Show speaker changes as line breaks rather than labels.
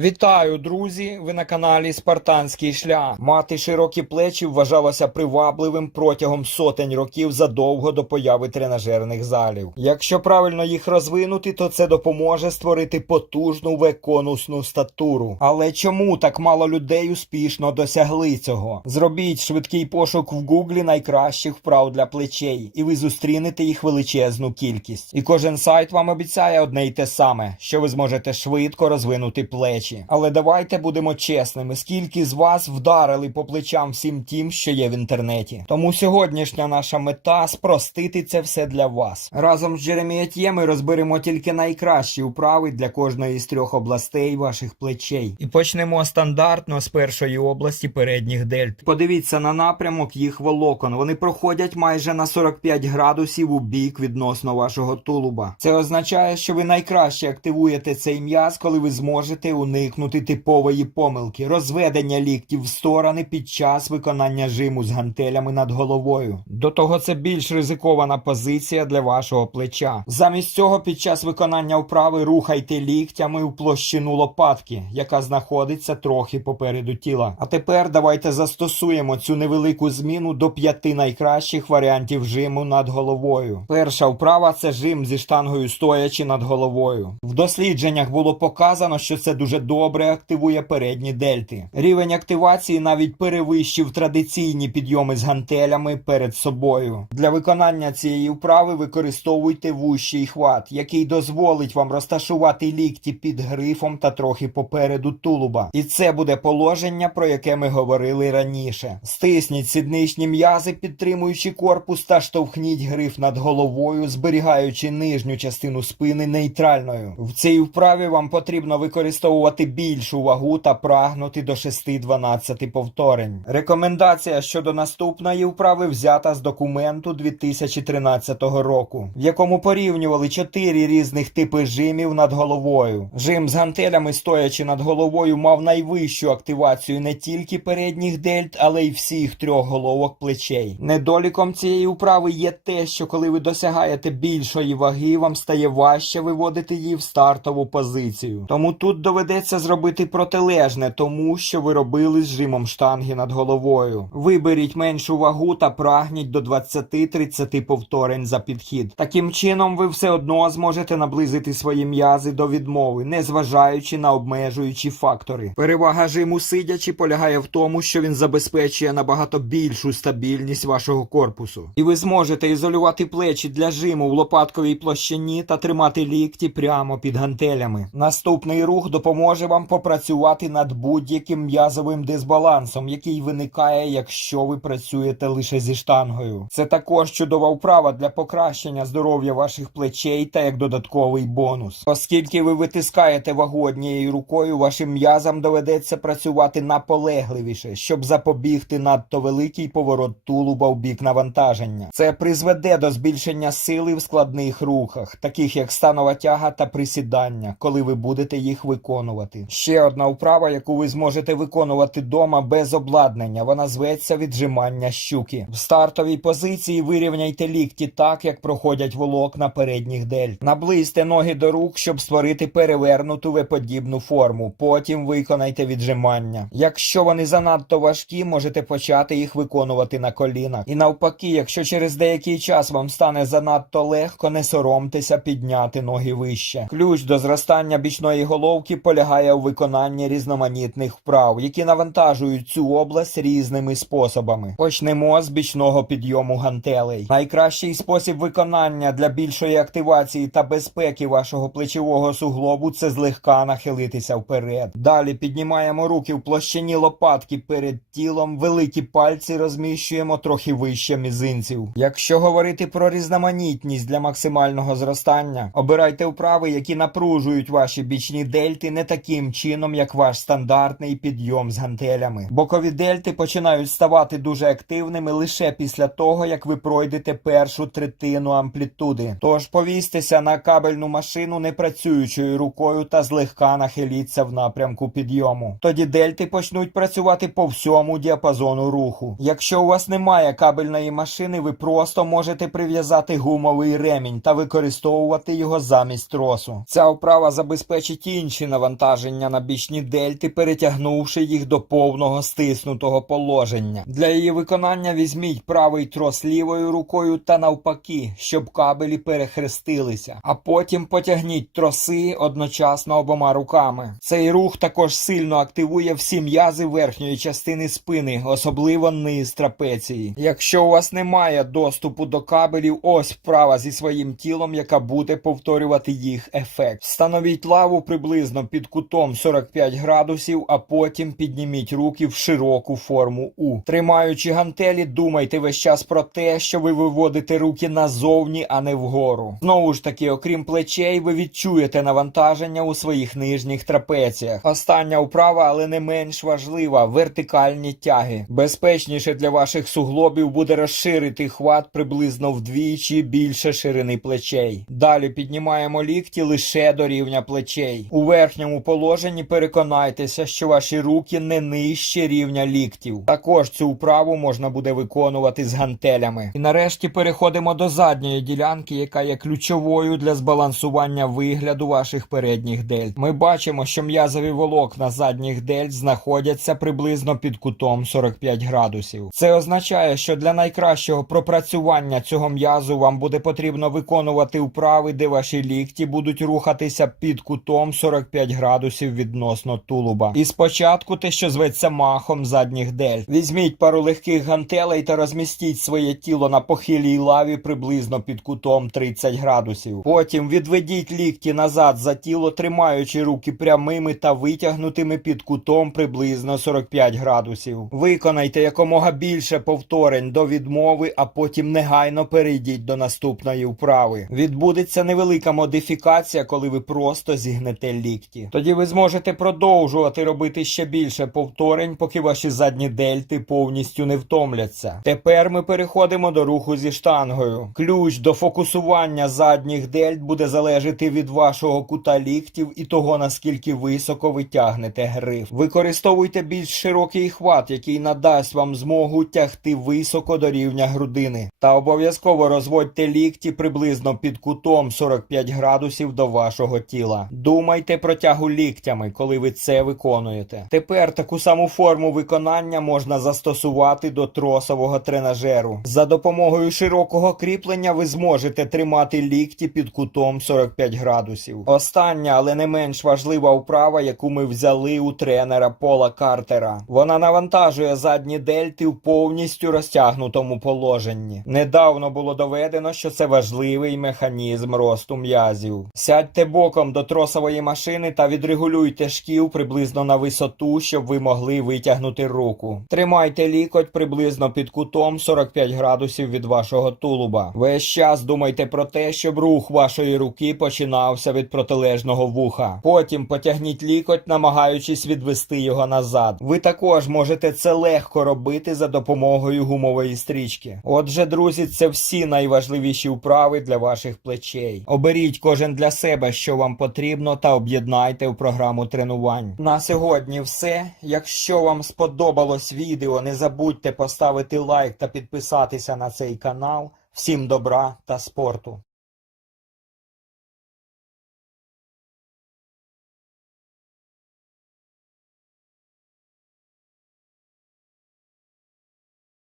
Вітаю, друзі! Ви на каналі Спартанський шлях. Мати широкі плечі вважалося привабливим протягом сотень років задовго до появи тренажерних залів. Якщо правильно їх розвинути, то це допоможе створити потужну веконусну статуру. Але чому так мало людей успішно досягли цього? Зробіть швидкий пошук в гуглі найкращих вправ для плечей, і ви зустрінете їх величезну кількість. І кожен сайт вам обіцяє одне й те саме, що ви зможете швидко розвинути плечі. Але давайте будемо чесними, скільки з вас вдарили по плечам всім тим, що є в інтернеті. Тому сьогоднішня наша мета спростити це все для вас. Разом з Джереміатє ми розберемо тільки найкращі вправи для кожної з трьох областей ваших плечей. І почнемо стандартно з першої області передніх дельт. Подивіться на напрямок їх волокон. Вони проходять майже на 45 градусів у бік відносно вашого тулуба. Це означає, що ви найкраще активуєте цей м'яз, коли ви зможете уникнути типової помилки розведення ліктів в сторони під час виконання жиму з гантелями над головою. До того це більш ризикована позиція для вашого плеча. Замість цього, під час виконання вправи рухайте ліктями в площину лопатки, яка знаходиться трохи попереду тіла. А тепер давайте застосуємо цю невелику зміну до п'яти найкращих варіантів жиму над головою. Перша вправа це жим зі штангою стоячи над головою. В дослідженнях було показано, що це дуже добре активує передні дельти. Рівень активації навіть перевищив традиційні підйоми з гантелями перед собою. Для виконання цієї вправи використовуйте вущий хват, який дозволить вам розташувати лікті під грифом та трохи попереду тулуба. І це буде положення, про яке ми говорили раніше. Стисніть сідничні м'язи, підтримуючи корпус та штовхніть гриф над головою, зберігаючи нижню частину спини нейтральною. В цій вправі вам потрібно використовувати більшу вагу та прагнути до 6-12 повторень. Рекомендація щодо наступної вправи взята з документу 2013 року, в якому порівнювали чотири різних типи жимів над головою. Жим з гантелями, стоячи над головою, мав найвищу активацію не тільки передніх дельт, але й всіх трьох головок плечей. Недоліком цієї вправи є те, що коли ви досягаєте більшої ваги, вам стає важче виводити її в стартову позицію. Тому тут доведеться зробити протилежне тому, що ви робили з жимом штанги над головою. Виберіть меншу вагу та прагніть до 20-30 повторень за підхід. Таким чином, ви все одно зможете наблизити свої м'язи до відмови, незважаючи на обмежуючі фактори. Перевага жиму сидячи полягає в тому, що він забезпечує набагато більшу стабільність вашого корпусу. І ви зможете ізолювати плечі для жиму в лопатковій площині та тримати лікті прямо під гантелями. Наступний рух допоможе вам попрацювати над будь-яким м'язовим дисбалансом, який виникає, якщо ви працюєте лише зі штангою. Це також чудова вправа для покращення здоров'я ваших плечей та як додатковий бонус. Оскільки ви витискаєте вагу однією рукою, вашим м'язам доведеться працювати наполегливіше, щоб запобігти надто великий поворот тулуба в бік навантаження. Це призведе до збільшення сили в складних рухах, таких як станова тяга та присідання, коли ви будете їх виконувати. Ще одна вправа, яку ви зможете виконувати дома без обладнання. Вона зветься віджимання щуки. В стартовій позиції вирівняйте лікті так, як проходять волокна передніх дельт. Наблизьте ноги до рук, щоб створити перевернуту веподібну форму. Потім виконайте віджимання. Якщо вони занадто важкі, можете почати їх виконувати на колінах. І навпаки, якщо через деякий час вам стане занадто легко, не соромтеся підняти ноги вище. Ключ до зростання бічної головки полягає у виконанні різноманітних вправ, які навантажують цю область різними способами. Почнемо з бічного підйому гантелей. Найкращий спосіб виконання для більшої активації та безпеки вашого плечового суглобу це злегка нахилитися вперед. Далі піднімаємо руки в площині лопатки перед тілом, великі пальці розміщуємо трохи вище мізинців. Якщо говорити про різноманітність для максимального зростання, обирайте вправи, які напружують ваші бічні дельти не таким чином, як ваш стандартний підйом з гантелями. Бокові дельти починають ставати дуже активними лише після того, як ви пройдете першу третину амплітуди. Тож повістеся на кабельну машину непрацюючою рукою та злегка нахиліться в напрямку підйому. Тоді дельти почнуть працювати по всьому діапазону руху. Якщо у вас немає кабельної машини, ви просто можете прив'язати гумовий ремінь та використовувати його замість тросу. Ця вправа забезпечить інші навантаження навантаження на бічні дельти, перетягнувши їх до повного стиснутого положення. Для її виконання візьміть правий трос лівою рукою та навпаки, щоб кабелі перехрестилися, а потім потягніть троси одночасно обома руками. Цей рух також сильно активує всі м'язи верхньої частини спини, особливо низ трапеції. Якщо у вас немає доступу до кабелів, ось вправа зі своїм тілом, яка буде повторювати їх ефект. Встановіть лаву приблизно під кутом 45 градусів, а потім підніміть руки в широку форму У. Тримаючи гантелі, думайте весь час про те, що ви виводите руки назовні, а не вгору. Знову ж таки, окрім плечей, ви відчуєте навантаження у своїх нижніх трапеціях. Остання вправа, але не менш важлива вертикальні тяги. Безпечніше для ваших суглобів буде розширити хват приблизно вдвічі більше ширини плечей. Далі піднімаємо лікті лише до рівня плечей. У верхньому положенні переконайтеся, що ваші руки не нижче рівня ліктів. Також цю вправу можна буде виконувати з гантелями. І нарешті переходимо до задньої ділянки, яка є ключовою для збалансування вигляду ваших передніх дельт. Ми бачимо, що м'язові волокна задніх дельт знаходяться приблизно під кутом 45 градусів. Це означає, що для найкращого пропрацювання цього м'язу вам буде потрібно виконувати вправи, де ваші лікті будуть рухатися під кутом 45 градусів відносно тулуба. І спочатку те, що зветься махом задніх дельт. Візьміть пару легких гантелей та розмістіть своє тіло на похилій лаві приблизно під кутом 30 градусів. Потім відведіть лікті назад за тіло, тримаючи руки прямими та витягнутими під кутом приблизно 45 градусів. Виконайте якомога більше повторень до відмови, а потім негайно перейдіть до наступної вправи. Відбудеться невелика модифікація, коли ви просто зігнете лікті. Тоді ви зможете продовжувати робити ще більше повторень, поки ваші задні дельти повністю не втомляться. Тепер ми переходимо до руху зі штангою. Ключ до фокусування задніх дельт буде залежати від вашого кута ліктів і того, наскільки високо ви тягнете гриф. Використовуйте більш широкий хват, який надасть вам змогу тягти високо до рівня грудини. Та обов'язково розводьте лікті приблизно під кутом 45 градусів до вашого тіла. Думайте про тягу ліктями, коли ви це виконуєте. Тепер таку саму форму виконання можна застосувати до тросового тренажеру. За допомогою широкого кріплення ви зможете тримати лікті під кутом 45 градусів. Остання, але не менш важлива вправа, яку ми взяли у тренера Пола Картера. Вона навантажує задні дельти в повністю розтягнутому положенні. Недавно було доведено, що це важливий механізм росту м'язів. Сядьте боком до тросової машини та відрегулюйте шків приблизно на висоту, щоб ви могли витягнути руку. Тримайте лікоть приблизно під кутом 45 градусів від вашого тулуба. Весь час думайте про те, щоб рух вашої руки починався від протилежного вуха. Потім потягніть лікоть, намагаючись відвести його назад. Ви також можете це легко робити за допомогою гумової стрічки. Отже, друзі, це всі найважливіші вправи для ваших плечей. Оберіть кожен для себе, що вам потрібно, та об'єднайте в програму тренувань. На сьогодні все. Якщо вам сподобалось відео, не забудьте поставити лайк та підписатися на цей канал. Всім добра та спорту!